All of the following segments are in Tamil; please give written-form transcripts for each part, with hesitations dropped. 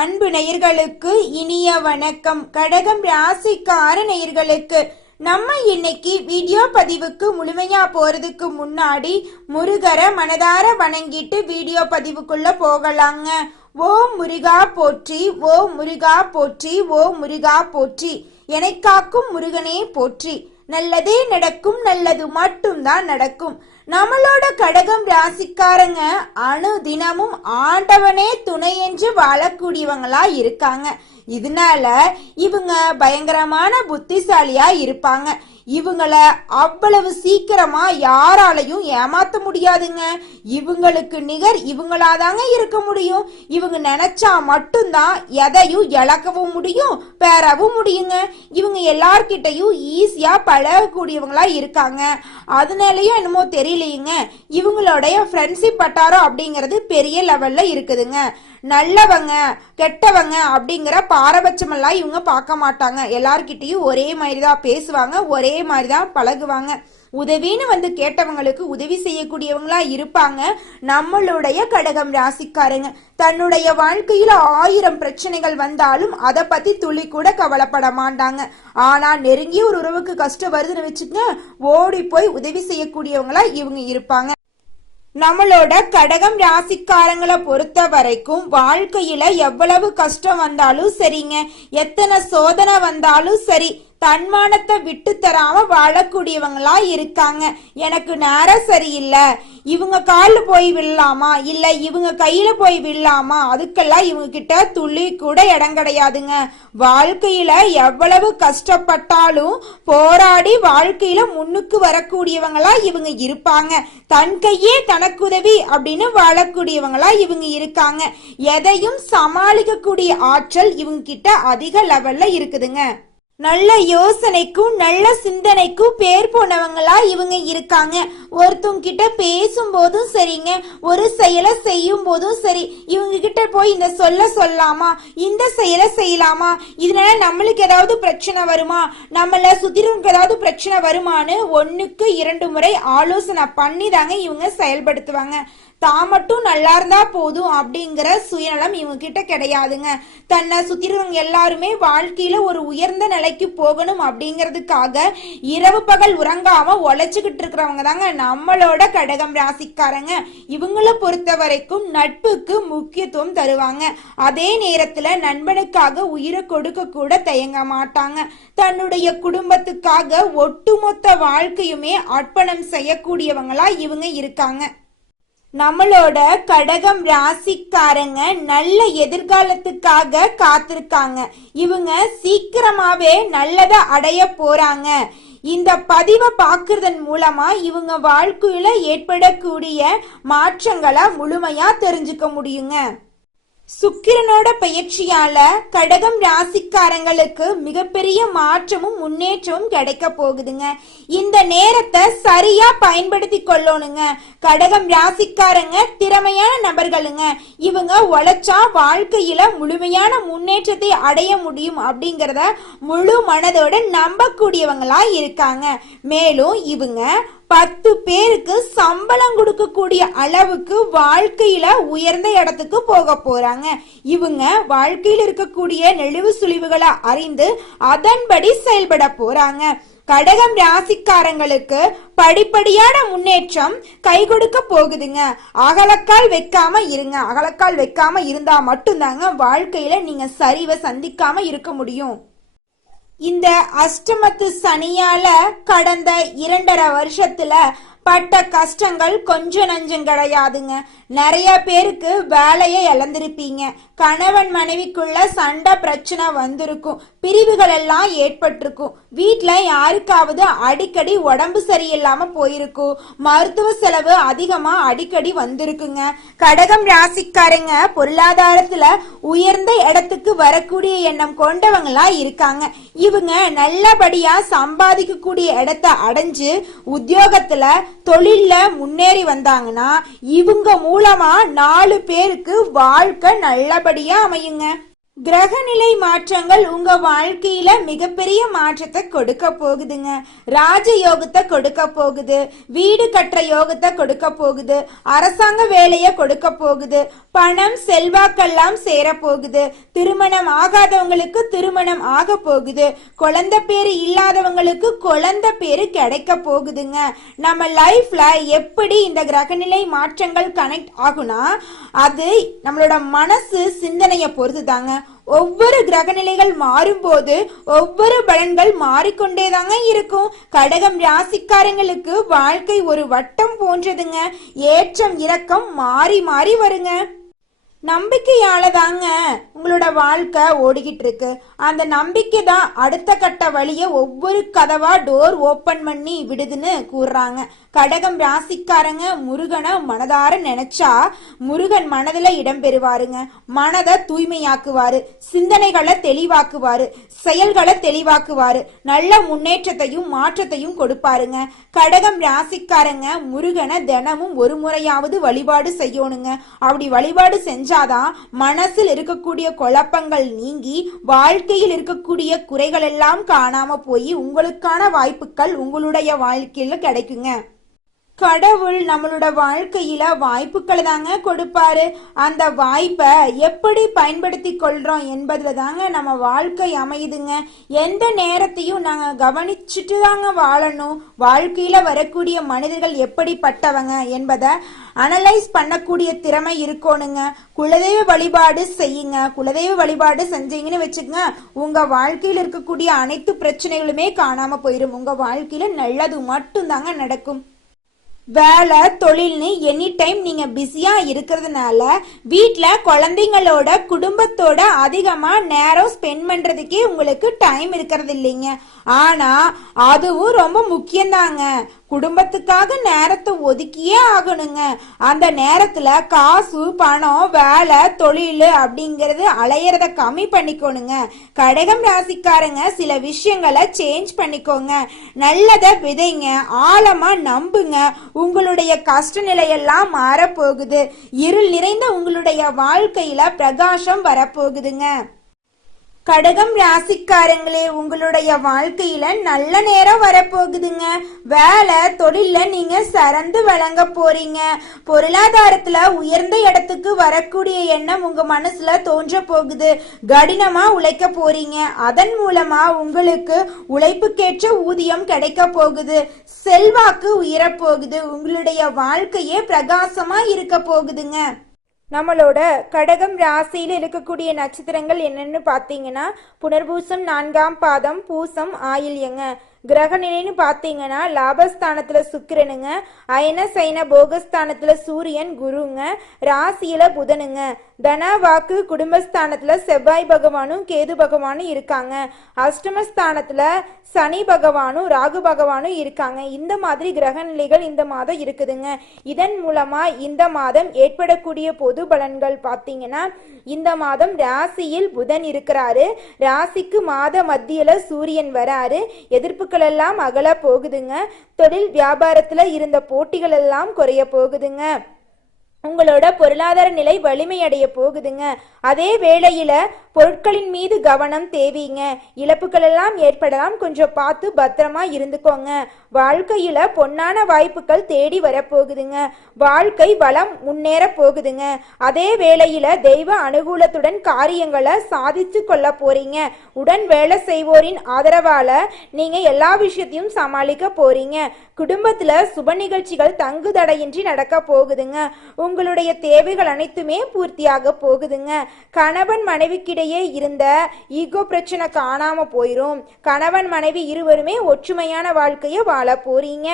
அன்பு நேயர்களுக்கு இனிய வணக்கம். கடகம் ராசிக்கார நேயர்களுக்கு நம்ம இன்னைக்கு வீடியோ பதிவுக்கு முழுமையா போறதுக்கு முன்னாடி முருகரை மனதார வணங்கிட்டு வீடியோ பதிவுக்குள்ள போகலாங்க. ஓ முருகா போற்றி, ஓ முருகா போற்றி, ஓ முருகா போற்றி, என்னை காக்கும் முருகனே போற்றி. நல்லதே நடக்கும், நல்லது மட்டும்தான் நடக்கும். நம்மளோட கடகம் ராசிக்காரங்க அணு தினமும் ஆண்டவனே துணை என்று வாழக்கூடியவங்களா இருக்காங்க. இதனால இவங்க பயங்கரமான புத்திசாலியா இருப்பாங்க. இவங்கள அவ்வளவு சீக்கிரமா யாராலையும் ஏமாத்த முடியாதுங்க. இவங்களுக்கு நிகர் இவங்களாதாங்க இருக்க முடியும். இவங்க நினைச்சா மட்டும்தான் எதையும் இழக்கவும் முடியும், பெறவும் முடியுங்க. இவங்க எல்லார்கிட்டையும் ஈஸியா பழகக்கூடியவங்களா இருக்காங்க. அதனாலயும் என்னமோ தெரியலையுங்க, இவங்களுடைய ஃப்ரெண்ட்ஷிப் வட்டாரம் அப்படிங்கிறது பெரிய லெவல்ல இருக்குதுங்க. நல்லவங்க கெட்டவங்க அப்படிங்கிற பாரபட்சம் எல்லாம் இவங்க பார்க்க மாட்டாங்க. எல்லார்கிட்டையும் ஒரே மாதிரிதான் பேசுவாங்க, ஒரே மாதிரிதான் பழகுவாங்க. உதவின்னு வந்து கேட்டவங்களுக்கு உதவி செய்யக்கூடியவங்களா இருப்பாங்க. நம்மளுடைய கடகம் ராசிக்காரங்க தன்னுடைய வாழ்க்கையில 1000 பிரச்சனைகள் வந்தாலும் அதை பத்தி துளி கூட கவலைப்பட மாட்டாங்க. ஆனா நெருங்கிய ஒரு உறவுக்கு கஷ்டம் வருதுன்னு வச்சுக்கங்க, ஓடி போய் உதவி செய்யக்கூடியவங்களா இவங்க இருப்பாங்க. நம்மளோட கடகம் ராசிக்காரங்களை பொறுத்த வரைக்கும் வாழ்க்கையில எவ்வளவு கஷ்டம் வந்தாலும் சரிங்க, எத்தனை சோதனை வந்தாலும் சரி, தன்மானத்தை விட்டு தராம வாழக்கூடியவங்களா இருக்காங்க. எனக்கு நேரம் சரியில்லை, இவங்க கால்ல போய் விழலாமா, இல்ல இவங்க கையில போய் விழலாமா, அதுக்கெல்லாம் இவங்க கிட்ட துளி கூட இடம் கிடையாதுங்க. வாழ்க்கையில எவ்வளவு கஷ்டப்பட்டாலும் போராடி வாழ்க்கையில முன்னுக்கு வரக்கூடியவங்களா இவங்க இருப்பாங்க. தன் கையே தனக்குதவி அப்படின்னு வாழக்கூடியவங்களா இவங்க இருக்காங்க. எதையும் சமாளிக்கக்கூடிய ஆற்றல் இவங்க கிட்ட அதிக லெவல்ல இருக்குதுங்க. நல்ல யோசனைக்கும் நல்ல சிந்தனைக்கும் பேர் போனவங்களா இவங்க இருக்காங்க. ஒருத்தவங்க கிட்ட பேசும் போதும் சரிங்க, ஒரு செயலை செய்யும் போதும் சரி, இவங்க கிட்ட போய் இந்த சொல்லலாமா, இந்த செயலை செய்யலாமா, இதனால நம்மளுக்கு ஏதாவது பிரச்சனை வருமா, நம்மள சுத்திரவங்களுக்கு ஏதாவது பிரச்சனை வருமானு 1க்கு 2 முறை ஆலோசனை பண்ணி தாங்க இவங்க செயல்படுத்துவாங்க. தான் மட்டும் நல்லா இருந்தா போதும் அப்படிங்கிற சுயநலம் இவங்க கிட்ட கிடையாதுங்க. தன்னை சுத்திரவங்க எல்லாருமே வாழ்க்கையில ஒரு உயர்ந்த நிலைக்கு போகணும் அப்படிங்கிறதுக்காக இரவு பகல் உறங்காம உழைச்சுக்கிட்டு இருக்கிறவங்க தாங்க நம்மளோட கடகம் ராசிக்காரங்க. இவங்களை பொறுத்த வரைக்கும் நட்புக்கு முக்கியத்துவம் தருவாங்க. அதே நேரத்துல நண்பனுக்காக உயிரை கொடுக்க கூட தயங்க மாட்டாங்க. தன்னுடைய குடும்பத்துக்காக ஒட்டுமொத்த வாழ்க்கையுமே அர்ப்பணம் செய்யக்கூடியவங்களா இவங்க இருக்காங்க. நம்மளோட கடகம் ராசிக்காரங்க நல்ல எதிர்காலத்துக்காக காத்திருக்காங்க. இவங்க சீக்கிரமாவே நல்லதை அடைய போறாங்க. இந்த பதிவை பார்க்கறதன் மூலமா இவங்க வாழ்க்கையில ஏற்படக்கூடிய மாற்றங்களை முழுமையா தெரிஞ்சுக்க முடியுங்க. சுக்கிரனோட பயிற்சியால கடகம் ராசிக்காரங்களுக்கு மிகப்பெரிய மாற்றமும் முன்னேற்றமும் கிடைக்க போகுதுங்க. இந்த நேரத்தை சரியா பயன்படுத்தி கொள்ளணுங்க. கடகம் ராசிக்காரங்க திறமையான நபர்களுங்க. இவங்க உழைச்சா வாழ்க்கையில முழுமையான முன்னேற்றத்தை அடைய முடியும் அப்படிங்கறத முழு மனதோட நம்பக்கூடியவங்களா இருக்காங்க. மேலும் இவங்க 10 பேருக்கு சம்பளம் கொடுக்கக்கூடிய அளவுக்கு வாழ்க்கையில உயர்ந்த இடத்துக்கு போக போறாங்க. இவங்க வாழ்க்கையில இருக்கக்கூடிய நெளிவு சுழிவுகளை அறிந்து அதன்படி செயல்பட போறாங்க. கடகம் ராசிக்காரங்களுக்கு படிப்படியான முன்னேற்றம் கை கொடுக்க போகுதுங்க. அகலக்கால் வைக்காம இருங்க. அகலக்கால் வைக்காம இருந்தா மட்டும்தாங்க வாழ்க்கையில நீங்க சரிவை சந்திக்காம இருக்க முடியும். இந்த அஷ்டமத்து சனியால கடந்த 2.5 வருஷத்துல பட்ட கஷ்டங்கள் கொஞ்சம் நஞ்சம் கிடையாதுங்க. நிறைய பேருக்கு வேலையை இழந்திருப்பீங்க. கணவன் மனைவிக்குள்ள சண்டை பிரச்சனை வந்திருக்கும். பிரிவுகள் எல்லாம் ஏற்பட்டிருக்கும். வீட்டுல யாருக்காவது அடிக்கடி உடம்பு சரியில்லாம போயிருக்கும். மருத்துவ செலவு அதிகமா அடிக்கடி வந்திருக்குங்க. கடகம் ராசிக்காரங்க பொருளாதாரத்துல உயர்ந்த இடத்துக்கு வரக்கூடிய எண்ணம் கொண்டவங்களா இருக்காங்க. இவங்க நல்லபடியா சம்பாதிக்கக்கூடிய இடத்தை அடைஞ்சு உத்தியோகத்துல தொழில்ல முன்னேறி வந்தாங்கன்னா இவங்க மூலமா 4 பேருக்கு வாழ்க்கை நல்லபடியா அமையுங்க. கிரகநிலை மாற்றங்கள் உங்க வாழ்க்கையில மிகப்பெரிய மாற்றத்தை கொடுக்க போகுதுங்க. ராஜ யோகத்தை கொடுக்க போகுது, வீடு கட்டுற யோகத்தை கொடுக்க போகுது, அரசாங்க வேலையை கொடுக்க போகுது, பணம் செல்வாக்கெல்லாம் சேர போகுது, திருமணம் ஆகாதவங்களுக்கு திருமணம் ஆக போகுது, குழந்தை பேரு இல்லாதவங்களுக்கு குழந்தை பேரு கிடைக்க போகுதுங்க. நம்ம லைஃப்ல எப்படி இந்த கிரகநிலை மாற்றங்கள் கனெக்ட் ஆகுனா அது நம்மளோட மனசு சிந்தனையை பொறுத்து தாங்க. ஒவ்வொரு கிரகநிலைகள் மாறும்போது ஒவ்வொரு பலன்கள் மாறிக்கொண்டேதாங்க இருக்கும். கடகம் ராசிக்காரங்களுக்கு வாழ்க்கை ஒரு வட்டம் போன்றதுங்க. ஏற்றம் இறக்கம் மாறி மாறி வருங்க. நம்பிக்கையால தாங்க உங்களோட வாழ்க்கை ஓடிக்கிட்டு இருக்கு. அந்த நம்பிக்கை தான் அடுத்த கட்ட வழிய ஒவ்வொரு கதவா டோர் ஓபன் பண்ணி விடுதுன்னு கூறுறாங்க. கடகம் ராசிக்காரங்க முருகனை மனதார நினைச்சா முருகன் மனதுல இடம் பெறுவாருங்க. மனதை தூய்மையாக்குவாரு, சிந்தனைகளை தெளிவாக்குவாரு, செயல்களை தெளிவாக்குவாரு, நல்ல முன்னேற்றத்தையும் மாற்றத்தையும் கொடுப்பாருங்க. கடகம் ராசிக்காரங்க முருகனை தினமும் ஒரு முறையாவது வழிபாடு செய்யணுங்க. அப்படி வழிபாடு செஞ்சாதான் மனசில் இருக்கக்கூடிய குழப்பங்கள் நீங்கி வாழ்க்கையில் இருக்கக்கூடிய குறைகள் எல்லாம் காணாம போய் உங்களுக்கான வாய்ப்புகள் உங்களுடைய வாழ்க்கையில கிடைக்குங்க. கடவுள் நம்மளோட வாழ்க்கையில வாய்ப்புகளை தாங்க கொடுப்பாரு. அந்த வாய்ப்பை எப்படி பயன்படுத்தி கொள்றோம் என்பதுல தாங்க நம்ம வாழ்க்கை அமையுதுங்க. எந்த நேரத்தையும் நாங்க கவனிச்சுட்டு தாங்க வாழணும். வாழ்க்கையில வரக்கூடிய மனிதர்கள் எப்படிப்பட்டவங்க என்பதை அனலைஸ் பண்ணக்கூடிய திறமை இருக்கணுங்க. குலதெய்வ வழிபாடு செய்யுங்க. குலதெய்வ வழிபாடு செஞ்சீங்கன்னு வச்சுக்கங்க, உங்க வாழ்க்கையில் இருக்கக்கூடிய அனைத்து பிரச்சனைகளுமே காணாம போயிடும். உங்க வாழ்க்கையில நல்லது மட்டும் தாங்க நடக்கும். வேலை தொழில்னு எனி டைம் நீங்க பிஸியா இருக்கிறதுனால வீட்டுல குழந்தைங்களோட குடும்பத்தோட அதிகமா நேரம் ஸ்பெண்ட் பண்றதுக்கே உங்களுக்கு டைம் இருக்கிறது இல்லைங்க. ஆனா அதுவும் ரொம்ப முக்கியம்தாங்க. குடும்பத்துக்காக நேரத்தை ஒதுக்கியே ஆகணுங்க. அந்த நேரத்துல காசு பணம் வேலை தொழில் அப்படிங்கறது அலையறத கம்மி பண்ணிக்கோணுங்க. கடகம் ராசிக்காரங்க சில விஷயங்களை சேஞ்ச் பண்ணிக்கோங்க. நல்லத விதைங்க, ஆழமா நம்புங்க. உங்களுடைய கஷ்ட நிலையெல்லாம் மாறப்போகுது. இருள் நிறைந்த உங்களுடைய வாழ்க்கையில பிரகாசம் வரப்போகுதுங்க. கடகம் ராசிக்காரங்களே, உங்களுடைய வாழ்க்கையில நல்ல நேரம் வரப்போகுதுங்க. வேலை தொழில நீங்க சிறந்து விளங்க போறீங்க. பொருளாதாரத்துல உயர்ந்த இடத்துக்கு வரக்கூடிய எண்ணம் உங்க மனசுல தோன்ற போகுது. கடினமா உழைக்க போறீங்க. அதன் மூலமா உங்களுக்கு உழைப்புக்கேற்ற ஊதியம் கிடைக்க போகுது. செல்வாக்கு உயரப்போகுது. உங்களுடைய வாழ்க்கையே பிரகாசமா இருக்க போகுதுங்க. நம்மளோட கடகம் ராசியில் இருக்கக்கூடிய நட்சத்திரங்கள் என்னன்னு பார்த்தீங்கன்னா புனர்பூசம் 4ஆம் பாதம், பூசம், ஆயில்யங்க. கிரகநிலைன்னு பார்த்தீங்கன்னா லாபஸ்தானத்துல சுக்கிரனுங்க, அயன சைன போகஸ்தானத்துல சூரியன், குருங்க, ராசியில புதனுங்க. தன வாக்கு குடும்பஸ்தானத்துல செவ்வாய் பகவானும் கேது பகவானும் இருக்காங்க. அஷ்டமஸ்தானத்துல சனி பகவானும் ராகு பகவானும் இருக்காங்க. இந்த மாதிரி கிரக நிலைகள் இந்த மாதம் இருக்குதுங்க. இதன் மூலமா இந்த மாதம் ஏற்படக்கூடிய பொது பலன்கள் பார்த்தீங்கன்னா, இந்த மாதம் ராசியில் புதன் இருக்கிறாரு. ராசிக்கு மாத மத்தியில சூரியன் வராரு. எதிர்ப்புகள் எல்லாம் அகல போகுதுங்க. தொழில் வியாபாரத்துல இருந்த போட்டிகள் எல்லாம் குறைய போகுதுங்க. உங்களோட பொருளாதார நிலை வலிமை அடைய போகுதுங்க. அதே வேளையில பொருட்களின் மீது கவனம் தேவைங்க. இழப்புகள் எல்லாம் ஏற்படலாம். கொஞ்சம் பார்த்து பத்திரமா இருந்துக்கோங்க. வாழ்க்கையில பொன்னான வாய்ப்புகள் தேடி வரப்போகுதுங்க. வாழ்க்கை வளம் முன்னேற போகுதுங்க. அதே வேளையில தெய்வ அனுகூலத்துடன் காரியங்களை சாதிச்சு கொள்ள போறீங்க. உடன் வேலை செய்வோரின் ஆதரவால நீங்க எல்லா விஷயத்தையும் சமாளிக்க போறீங்க. குடும்பத்துல சுப நிகழ்ச்சிகள் தங்கு தடையின்றி நடக்க போகுதுங்க. உங்களுடைய தேவைகள் அனைத்துமே பூர்த்தியாக போகுதுங்க. கணவன் மனைவிக்கிடையே இருந்த ஈகோ பிரச்சனை காணாம போயிரும். கணவன் மனைவி இருவருமே ஒற்றுமையான வாழ்க்கையை வாழ போறீங்க.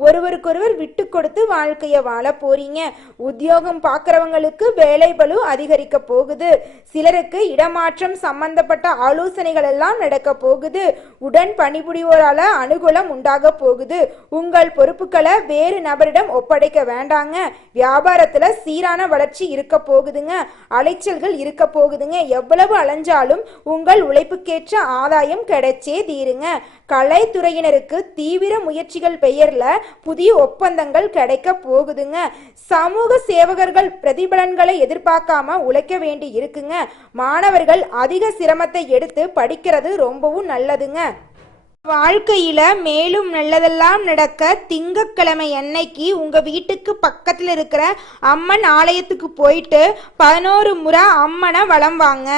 ஒருவருக்கொருவர் விட்டு கொடுத்து வாழ்க்கைய வாழ போறீங்க. உத்தியோகம் பார்க்கறவங்களுக்கு வேலை பளு அதிகரிக்க போகுது. சிலருக்கு இடமாற்றம் சம்பந்தப்பட்ட ஆலோசனைகள் எல்லாம் நடக்க போகுது. உடன் பணிபுரிவோரால அனுகூலம் உண்டாக போகுது. உங்கள் பொறுப்புகளை வேறு நபரிடம் ஒப்படைக்க வேண்டாங்க. வியாபாரத்துல சீரான வளர்ச்சி இருக்க போகுதுங்க. அலைச்சல்கள் இருக்க போகுதுங்க. எவ்வளவு அலைஞ்சாலும் உங்கள் உழைப்புக்கேற்ற ஆதாயம் கிடைச்சே தீருங்க. கலைத்துறையினருக்கு தீவிர முயற்சிகள் பெயர்ல புதிய ஒப்பந்தங்கள் கிடைக்க போகுதுங்க. சமூக சேவகர்கள் பிரதிபலன்களை எதிர்பார்க்காம உழைக்க வேண்டி இருக்குங்க. மாணவர்கள் அதிக சிரமத்தை எடுத்து படிக்கிறது ரொம்பவும் நல்லதுங்க. வாழ்க்கையில மேலும் நல்லதெல்லாம் நடக்க திங்கட்கிழமை அன்னைக்கு உங்க வீட்டுக்கு பக்கத்துல இருக்கிற அம்மன் ஆலயத்துக்கு போயிட்டு 11 முறை அம்மனை வலம் வாங்க.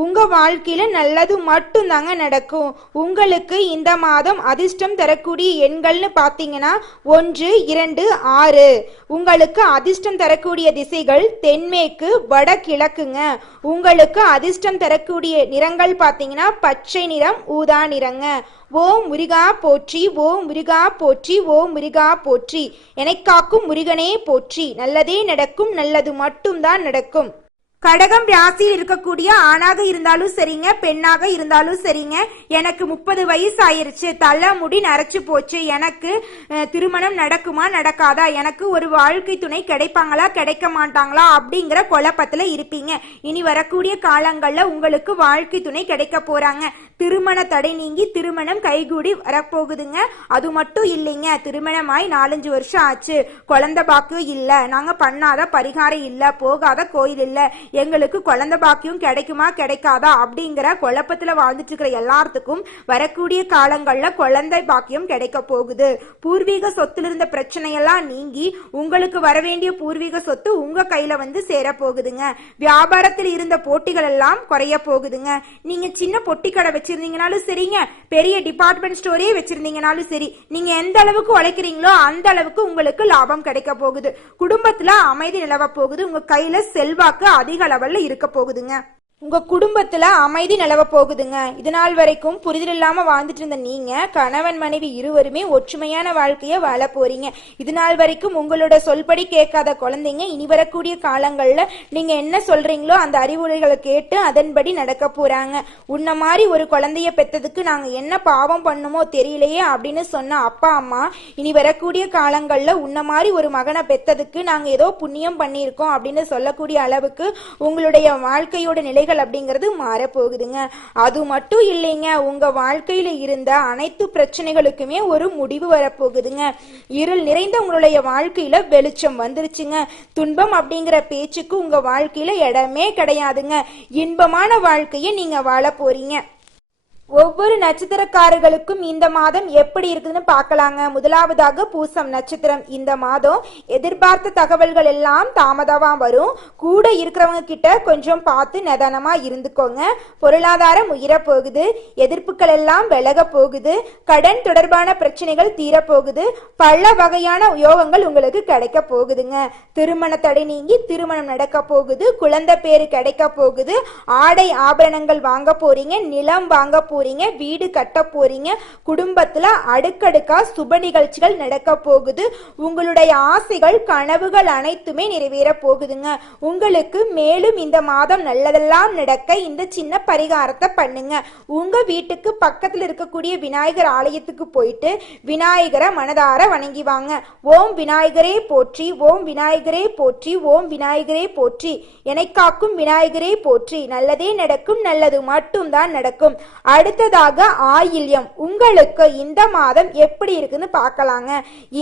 உங்க வாழ்க்கையில நல்லது மட்டும்தாங்க நடக்கும். உங்களுக்கு இந்த மாதம் அதிர்ஷ்டம் தரக்கூடிய எண்கள்னு பார்த்தீங்கன்னா 1, 2, 6. உங்களுக்கு அதிர்ஷ்டம் தரக்கூடிய திசைகள் தென்மேற்கு, வடகிழக்குங்க. உங்களுக்கு அதிர்ஷ்டம் தரக்கூடிய நிறங்கள் பார்த்தீங்கன்னா பச்சை நிறம், ஊதா நிறங்க. ஓம் முருகா போற்றி, ஓம் முருகா போற்றி, ஓம் முருகா போற்றி. எனக்காக்கும் முருகனே போற்றி. நல்லதே நடக்கும், நல்லது மட்டும்தான் நடக்கும். கடகம் ராசியில் இருக்கக்கூடிய ஆணாக இருந்தாலும் சரிங்க, பெண்ணாக இருந்தாலும் சரிங்க, எனக்கு 30 வயசு ஆயிருச்சு, தலை முடி நரைச்சு போச்சு, எனக்கு திருமணம் நடக்குமா நடக்காதா, எனக்கு ஒரு வாழ்க்கை துணை கிடைப்பாங்களா கிடைக்க மாட்டாங்களா அப்படிங்கிற குழப்பத்துல இருப்பீங்க. இனி வரக்கூடிய காலங்கள்ல உங்களுக்கு வாழ்க்கை துணை கிடைக்க போறாங்க. திருமண தடை நீங்கி திருமணம் கைகூடி வரப்போகுதுங்க. அது மட்டும் இல்லைங்க, திருமணமாய் 4-5 வருஷம் ஆச்சு, குழந்தை பாக்கியம் இல்ல, நாங்க பண்ணாத பரிகாரம் இல்ல, போகாத கோயில் இல்ல, எங்களுக்கு குழந்தை பாக்கியம் கிடைக்குமா கிடைக்காதா அப்படிங்கிற குழப்பத்துல வாழ்ந்துட்டு இருக்கிற எல்லாத்துக்கும் வரக்கூடிய காலங்கள்ல குழந்தை பாக்கியம் கிடைக்க போகுது. பூர்வீக சொத்துல இருந்த பிரச்சனையெல்லாம் நீங்கி உங்களுக்கு வர வேண்டிய பூர்வீக சொத்து உங்க கையில வந்து சேர போகுதுங்க. வியாபாரத்தில் இருந்த போட்டிகள் எல்லாம் குறைய போகுதுங்க. நீங்க சின்ன பொட்டி கடை வச்சிருந்தீங்கனாலும் சரிங்க, பெரிய டிபார்ட்மெண்ட் ஸ்டோரே வச்சிருந்தீங்கனாலும் சரி, நீங்க எந்த அளவுக்கு உழைக்கிறீங்களோ அந்த அளவுக்கு உங்களுக்கு லாபம் கிடைக்க போகுது. குடும்பத்துல அமைதி நிலவ போகுது. உங்க கையில செல்வாக்கு அதிக அளவுல இருக்க போகுதுங்க. உங்க குடும்பத்துல அமைதி நிலவ போகுதுங்க. இது நாள் வரைக்கும் புரிதல் இல்லாம வாழ்ந்துட்டு இருந்த நீங்க கணவன் மனைவி இருவருமே ஒற்றுமையான வாழ்க்கைய வாழ போறீங்க. இது நாள் வரைக்கும் உங்களோட சொல்படி கேட்காத குழந்தைங்க இனி வரக்கூடிய காலங்கள்ல நீங்க என்ன சொல்றீங்களோ அந்த அறிவுரைகளை கேட்டு அதன்படி நடக்க போறாங்க. உன்ன மாதிரி ஒரு குழந்தைய பெத்ததுக்கு நாங்க என்ன பாவம் பண்ணுமோ தெரியலையே அப்படின்னு சொன்ன அப்பா அம்மா இனி வரக்கூடிய காலங்கள்ல உன்ன மாதிரி ஒரு மகனை பெத்ததுக்கு நாங்க ஏதோ புண்ணியம் பண்ணியிருக்கோம் அப்படின்னு சொல்லக்கூடிய அளவுக்கு உங்களுடைய வாழ்க்கையோட நிலைகள் அப்படிங்கிறது மாற போகுதுங்க. அது மட்டும் இல்லைங்க, உங்க வாழ்க்கையில இருந்த அனைத்து பிரச்சனைகளுக்குமே ஒரு முடிவு வரப்போகுதுங்க. இருள் நிறைந்த உங்களுடைய வாழ்க்கையில வெளிச்சம் வந்துருச்சுங்க. துன்பம் அப்படிங்கிற பேச்சுக்கு உங்க வாழ்க்கையில இடமே கிடையாதுங்க. இன்பமான வாழ்க்கையை நீங்க வாழ போறீங்க. ஒவ்வொரு நட்சத்திரக்காரர்களுக்கும் இந்த மாதம் எப்படி இருக்குதுன்னு பார்க்கலாங்க. முதலாவதாக பூசம் நட்சத்திரம். இந்த மாதம் எதிர்பார்த்த தகவல்கள் எல்லாம் தாமதமா வரும். கூட இருக்கிறவங்க கிட்ட கொஞ்சம் பார்த்து நிதானமா இருந்துக்கோங்க. பொருளாதாரம் உயர போகுது. எதிர்ப்புகள் எல்லாம் விலக போகுது. கடன் தொடர்பான பிரச்சனைகள் தீரப்போகுது. பல வகையான யோகங்கள் உங்களுக்கு கிடைக்க போகுதுங்க. திருமண தடை நீங்கி திருமணம் நடக்க போகுது. குழந்தை பேரு கிடைக்க போகுது. ஆடை ஆபரணங்கள் வாங்க போறீங்க. நிலம் வாங்க போறீங்க. வீடு கட்ட போறீங்க. குடும்பத்துல அடுக்கடுக்கா சுப நிகழ்ச்சிகள் நடக்க போகுது. உங்களுடைய ஆசைகள் கனவுகள் அனைத்துமே நிறைவேற போகுதுங்க. உங்களுக்கு மேலும் இந்த மாதம் நல்லதெல்லாம் நடக்க இந்த சின்ன பரிகாரத்தை பண்ணுங்க. உங்க வீட்டுக்கு பக்கத்துல இருக்கக்கூடிய விநாயகர் ஆலயத்துக்கு போயிட்டு விநாயகரை மனதார வணங்கி வாங்க. ஓம் விநாயகரே போற்றி, ஓம் விநாயகரே போற்றி, ஓம் விநாயகரே போற்றி. எனக்காக்கும் விநாயகரே போற்றி. நல்லதே நடக்கும், நல்லது மட்டும்தான் நடக்கும். அடுத்ததாக ஆயில்யம். உங்களுக்கு இந்த மாதம் எப்படி இருக்குன்னு பார்க்கலாங்க.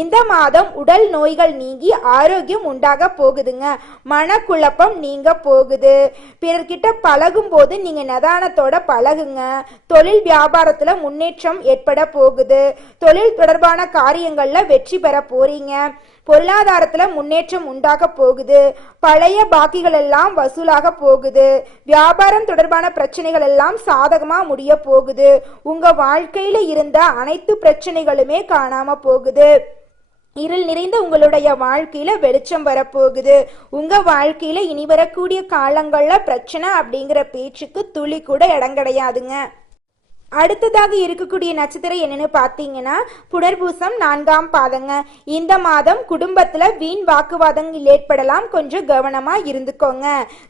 இந்த மாதம் உடல் நோய்கள் நீங்கி ஆரோக்கியம் உண்டாக போகுதுங்க. மனக்குழப்பம் நீங்க போகுது. பிறர்கிட்ட பழகும் போது நீங்க நிதானத்தோட பழகுங்க. தொழில் வியாபாரத்துல முன்னேற்றம் ஏற்பட போகுது. தொழில் தொடர்பான காரியங்கள்ல வெற்றி பெற போறீங்க. பொருளாதாரத்துல முன்னேற்றம் உண்டாக போகுது. பழைய பாக்கிகள் எல்லாம் வசூலாக போகுது. வியாபாரம் தொடர்பான பிரச்சனைகள் எல்லாம் சாதகமா முடிய போகுது. உங்க வாழ்க்கையில இருந்த அனைத்து பிரச்சனைகளுமே காணாம போகுது. இருள் நிறைந்த உங்களுடைய வாழ்க்கையில வெளிச்சம் வரப்போகுது. உங்க வாழ்க்கையில இனி வரக்கூடிய காலங்கள்ல பிரச்சனை அப்படிங்கிற பேச்சுக்கு துளி கூட இடம் கிடையாதுங்க. அடுத்ததாக இருக்கக்கூடிய நட்சத்திரம் என்னன்னு பார்த்தீங்கன்னா புனர்பூசம் 4ஆம் பாதங்க. இந்த மாதம் குடும்பத்துல வீண் வாக்குவாதங்கள் ஏற்படலாம். கொஞ்சம் கவனமா இருந்துக்கோங்க.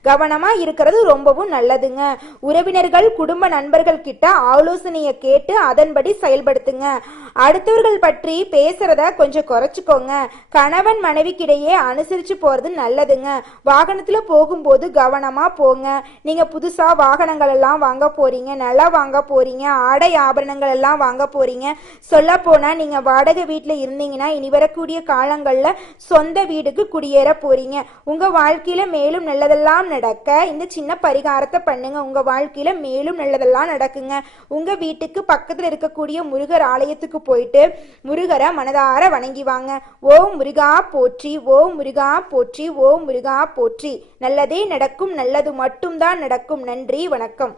கவனமா இருக்கிறது ரொம்பவும் நல்லதுங்க. உறவினர்கள் குடும்ப நண்பர்கள் கிட்ட ஆலோசனையை கேட்டு அதன்படி செயல்படுத்துங்க. அடுத்தவர்கள் பற்றி பேசுறத கொஞ்சம் குறைச்சிக்கோங்க. கணவன் மனைவிக்கிடையே அனுசரிச்சு போறது நல்லதுங்க. வாகனத்துல போகும்போது கவனமா போங்க. நீங்க புதுசா வாகனங்கள் எல்லாம் வாங்க போறீங்க, நிலம் வாங்க போறீங்க ஆடை ஆபரணங்கள் எல்லாம் வாங்க போறீங்க. சொல்ல போனா நீங்க வாடகை வீட்டுல இருந்தீங்கன்னா இனி வரக்கூடிய காலங்கள்ல சொந்த வீடுக்கு குடியேற போறீங்க. உங்க வாழ்க்கையில மேலும் நல்லதெல்லாம் நடக்க இந்த சின்ன பரிகாரத்தை பண்ணுங்க. உங்க வாழ்க்கையில மேலும் நல்லதெல்லாம் நடக்குங்க. உங்க வீட்டுக்கு பக்கத்துல இருக்கக்கூடிய முருகர் ஆலயத்துக்கு போயிட்டு முருகரை மனதார வணங்கி வாங்க. ஓம் முருகா போற்றி, ஓம் முருகா போற்றி, ஓம் முருகா போற்றி. நல்லதே நடக்கும், நல்லது மட்டும்தான் நடக்கும். நன்றி, வணக்கம்.